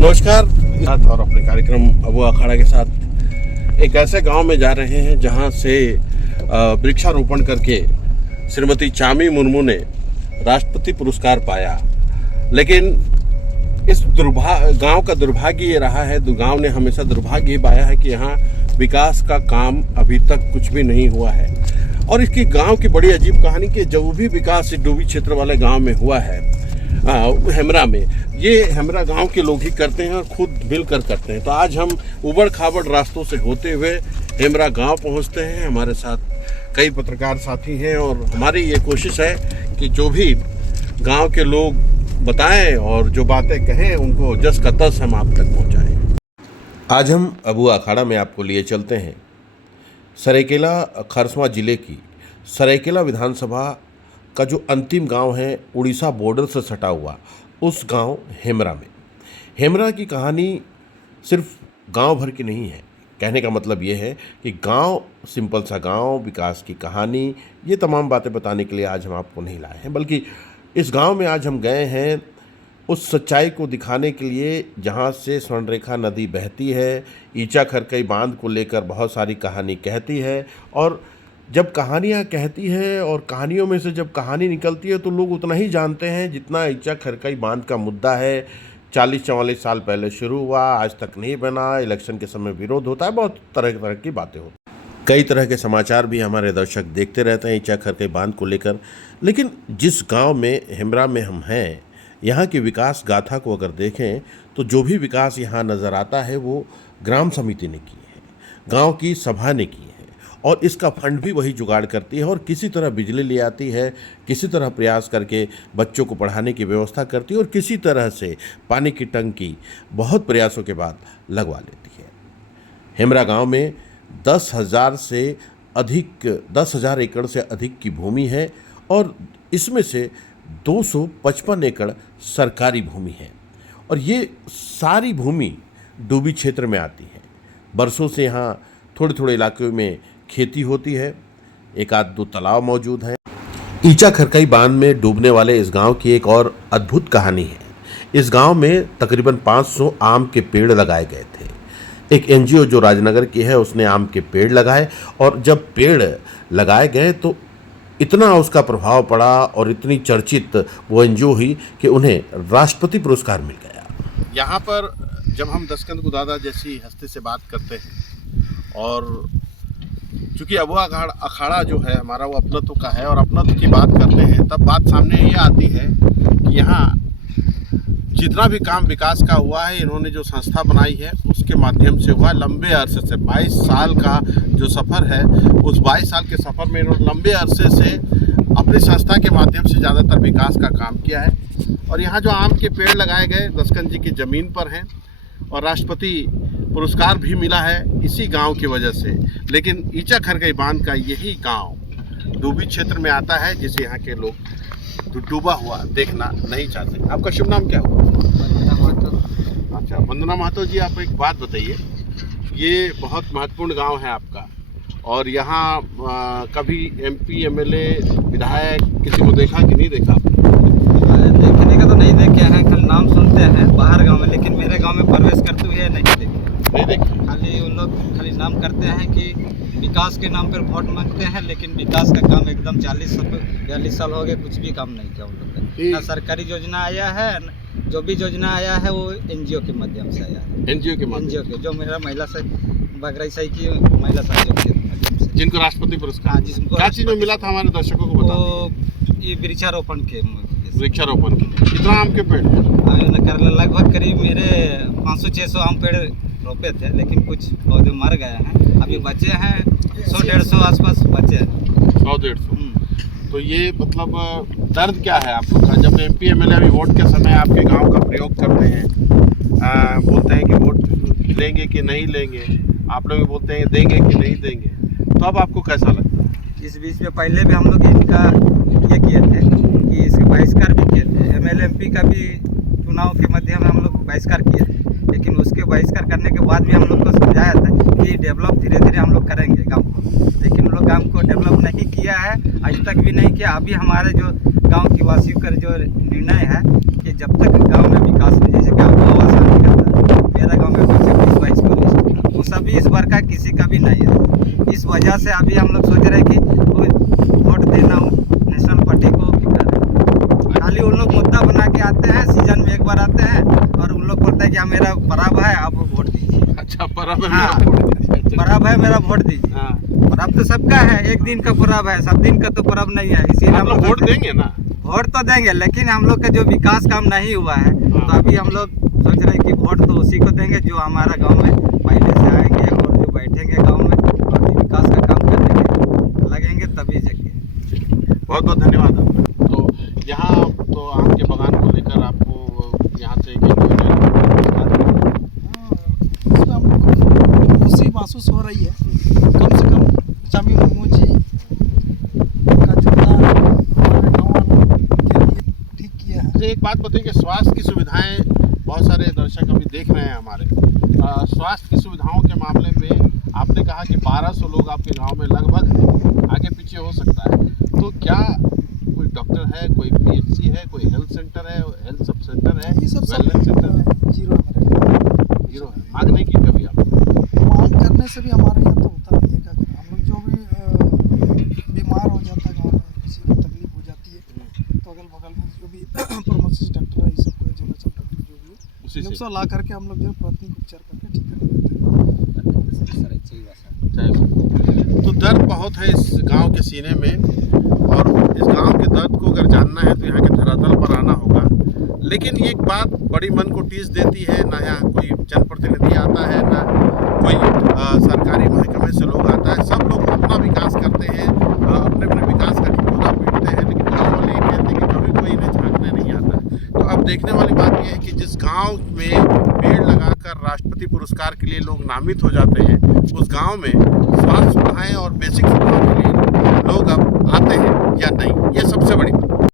नमस्कार। और अपने कार्यक्रम अबू अखाड़ा के साथ एक ऐसे गांव में जा रहे हैं जहां से वृक्षारोपण करके श्रीमती चामी मुर्मू ने राष्ट्रपति पुरस्कार पाया। लेकिन इस गांव का दुर्भाग्य ये रहा है, गांव ने हमेशा दुर्भाग्य ही पाया है कि यहाँ विकास का काम अभी तक कुछ भी नहीं हुआ है। और इसकी गांव की बड़ी अजीब कहानी कि जो भी विकास डूबी क्षेत्र वाले गांव में हुआ है हेमरा में, ये हेमरा गांव के लोग ही करते हैं और खुद मिलकर करते हैं। तो आज हम उबड़ खाबड़ रास्तों से होते हुए हेमरा गांव पहुंचते हैं। हमारे साथ कई पत्रकार साथी हैं और हमारी ये कोशिश है कि जो भी गांव के लोग बताएं और जो बातें कहें उनको जस का तस हम आप तक पहुंचाएं। आज हम अबू अखाड़ा में आपको लिए चलते हैं सरायकेला खरसवां जिले की सरायकेला विधानसभा का जो अंतिम गांव है उड़ीसा बॉर्डर से सटा हुआ, उस गांव हेमरा में। हेमरा की कहानी सिर्फ गांव भर की नहीं है। कहने का मतलब ये है कि गांव सिंपल सा गांव, विकास की कहानी, ये तमाम बातें बताने के लिए आज हम आपको नहीं लाए हैं, बल्कि इस गांव में आज हम गए हैं उस सच्चाई को दिखाने के लिए जहां से स्वर्णरेखा नदी बहती है। ईचा खरकई बांध को लेकर बहुत सारी कहानी कहती है, और जब कहानियाँ कहती है और कहानियों में से जब कहानी निकलती है तो लोग उतना ही जानते हैं जितना ईचा खरकई बांध का मुद्दा है। 40-44 साल पहले शुरू हुआ, आज तक नहीं बना, इलेक्शन के समय विरोध होता है, बहुत तरह की बातें होती हैं। कई तरह के समाचार भी हमारे दर्शक देखते रहते हैं ईचा खरकई बांध को लेकर। लेकिन जिस गांव में हेमरा में हम हैं, यहाँ की विकास गाथा को अगर देखें तो जो भी विकास यहाँ नज़र आता है वो ग्राम समिति ने की है, गाँव की सभा ने की है, और इसका फंड भी वही जुगाड़ करती है और किसी तरह बिजली ले आती है, किसी तरह प्रयास करके बच्चों को पढ़ाने की व्यवस्था करती है और किसी तरह से पानी की टंकी बहुत प्रयासों के बाद लगवा लेती है। हेमरा गांव में 10,000 एकड़ से अधिक की भूमि है और इसमें से 255 एकड़ सरकारी भूमि है, और ये सारी भूमि डूबी क्षेत्र में आती है। बरसों से यहाँ थोड़े थोड़े इलाकों में खेती होती है, एक आध दो तालाब मौजूद हैं। ईचा खरकई बांध में डूबने वाले इस गांव की एक और अद्भुत कहानी है। इस गांव में तकरीबन 500 आम के पेड़ लगाए गए थे। एक एनजीओ जो राजनगर की है उसने आम के पेड़ लगाए, और जब पेड़ लगाए गए तो इतना उसका प्रभाव पड़ा और इतनी चर्चित वो एनजीओ हुई कि उन्हें राष्ट्रपति पुरस्कार मिल गया। यहाँ पर जब हम दशकंद गुदादा जैसी हस्ती से बात करते हैं, और चूँकि अबू अखाड़ा जो है हमारा वो अपनत्व का है और अपनत्व की बात करते हैं, तब बात सामने ये आती है कि यहाँ जितना भी काम विकास का हुआ है, इन्होंने जो संस्था बनाई है उसके माध्यम से हुआ। लंबे अरसे से 22 साल का जो सफ़र है, उस 22 साल के सफ़र में इन्होंने लंबे अरसे से अपनी संस्था के माध्यम से ज़्यादातर विकास का काम किया है। और यहाँ जो आम के पेड़ लगाए गए दशकंद जी की ज़मीन पर हैं, और राष्ट्रपति पुरस्कार भी मिला है इसी गांव की वजह से। लेकिन ईचा खरकई बांध का यही गांव डूबी क्षेत्र में आता है, जिसे यहाँ के लोग डूबा हुआ देखना नहीं चाहते। आपका शुभ नाम क्या हुआ? अच्छा, वंदना महतो जी, आप एक बात बताइए, ये बहुत महत्वपूर्ण गांव है आपका, और यहाँ कभी MP MLA विधायक किसी को देखा कि नहीं देखा? देखने का तो नहीं देखे हैं, खाली नाम सुनते हैं बाहर गांव में, लेकिन मेरे गांव में प्रवेश करते हुए नहीं देखे। खाली उन लोग खाली नाम करते हैं कि विकास के नाम पर वोट मांगते हैं, लेकिन विकास का काम एकदम 42 साल हो गए, कुछ भी काम नहीं किया उन लोग ने। ना सरकारी योजना आया है, जो भी योजना आया है वो एनजीओ के माध्यम से आया है। एनजीओ के जो मेरा महिला से बगराइसाई की महिला सहयोग के माध्यम से, जिनको राष्ट्रपति पुरस्कार, जिसको क्या चीज़ में मिला था हमारे दर्शकों को बता। ये वृक्षारोपण के कितना आम के पेड़ कर लगभग करीब मेरे 500-600 आम पेड़ रोपे थे, लेकिन कुछ पौधे मर गए हैं। अभी बचे हैं 100-150 आसपास बचे हैं। 100-150। तो ये मतलब दर्द क्या है आप लोग का, जब MP MLA अभी वोट के समय आपके गांव का प्रयोग करते हैं, बोलते हैं कि वोट लेंगे कि नहीं लेंगे, आप लोग बोलते हैं देंगे कि नहीं देंगे, तो अब आपको कैसा लगता है? इस बीच में पहले भी हम लोग इनका ये किए थे कि इसके बहिष्कार भी किए थे। MLA MP का भी चुनाव के माध्यम में हम लोग बहिष्कार किए थे, लेकिन उसके बहिष्कार करने के बाद भी हम लोग को समझाया था कि डेवलप धीरे धीरे हम लोग करेंगे गांव को, लेकिन लोग गांव को डेवलप नहीं किया है, आज तक भी नहीं किया। अभी हमारे जो गांव की वासियों का जो निर्णय है कि जब तक गांव में विकास नहीं, जैसे कि आपको आवास नहीं करता, किसी का भी नहीं है। इस वजह से अभी हम लोग सोच रहे हैं कि कोई वोट देना हो नेशनल पार्टी को कि करें। खाली उन लोग मुद्दा बना के आते हैं, सीजन में एक बार आते हैं और उन लोग बोलते हैं कि हाँ मेरा पर्व है, आप वोट दीजिए। अच्छा, पर्व है, हाँ, पर्व है, मेरा वोट दीजिए। हाँ, पर्व तो सबका है, एक दिन का पर्व है, सब दिन का तो पर्व नहीं है। इसीलिए हम लोग वोट देंगे ना। वोट तो देंगे, लेकिन हम लोग का जो विकास काम नहीं हुआ है, तो अभी हम लोग सोच रहे हैं कि वोट तो उसी को देंगे जो हमारा गांव में पहले से आएंगे और जो बैठेंगे गांव में और विकास का काम करने के लगेंगे, तभी जगह। बहुत बहुत धन्यवाद आपका। तो यहाँ तो आम के बगान को लेकर आपको यहाँ से खुशी महसूस हो रही है। कम से कम चामी मुर्मू जी का योगदान हमारे गाँव वालों के लिए ठीक किया है। एक बात बताइए कि स्वास्थ्य की सुविधाएं, बहुत सारे दर्शक अभी देख रहे हैं हमारे, स्वास्थ्य की सुविधाओं के मामले में आपने कहा कि 1200 लोग आपके गांव में लगभग हैं, आगे पीछे हो सकता है, तो क्या कोई डॉक्टर है, कोई पीएचसी है, कोई हेल्थ सेंटर है, हेल्थ सब सेंटर है, ये सब वेलनेस सेंटर है? जीरो है मेरे गाँव। जीरो है। मांग नहीं की कभी आप? मांग करने से भी हमारे यहाँ तो होता नहीं है। क्या करें हम लोग, जो भी बीमार हो जाता है गाँव में, किसी को तकलीफ हो जाती है, तो अगल बगल में जो भी फार्मासिस्ट डॉक्टर है, ये सब कोई जोड़ा सब डॉक्टर जो भी है, उसी लोग से सब ला करके हम लोग जो है प्राथमिक उपचार करके ठीक कर देते हैं। तो दर्द बहुत है इस गांव के सीने में, और इस गांव के दर्द को अगर जानना है तो यहाँ के धरातल पर आना होगा। लेकिन ये एक बात बड़ी मन को टीस देती है, ना यहाँ कोई जनप्रतिनिधि आता है, ना कोई सरकारी महकमे से लोग आता है। सब लोग अपना विकास करते हैं, अपने अपने विकास का ठिठुरा पीटते हैं, लेकिन गाँव वाले ये कहते हैं कि कभी कोई इन्हें झाँकने नहीं आता है। तो अब देखने वाली बात यह है कि जिस गाँव में पेड़ लगाकर राष्ट्रपति पुरस्कार के लिए लोग नामित हो जाते हैं, उस गाँव में स्वास्थ्य सुविधाएँ और बेसिक सुविधाओं के लिए